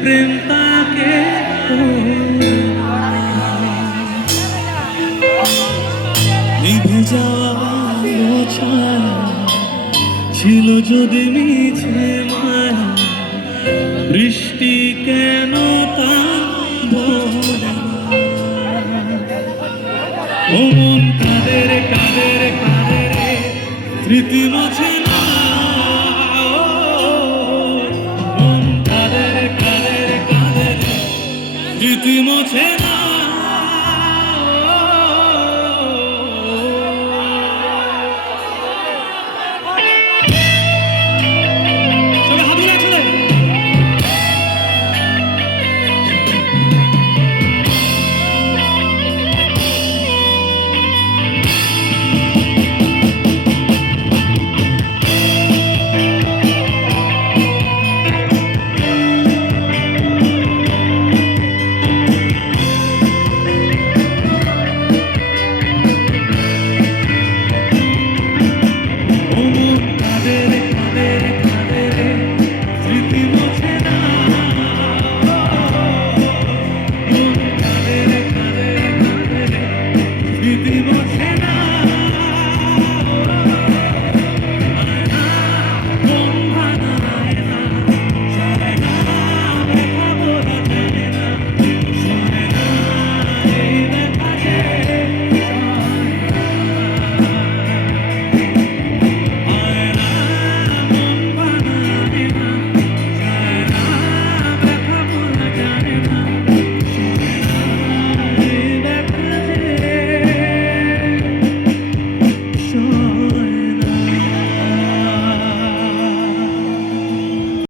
প্রেম তাকে নিভে যাওয়া ছায়া ছিল যদি মিছে মায়া, বৃষ্টি কেন তা বলে ও মন কাদের কাদের কাদের স্মৃতি মুছে না, মন কাদের কাদের কাদের স্মৃতি মুছে না।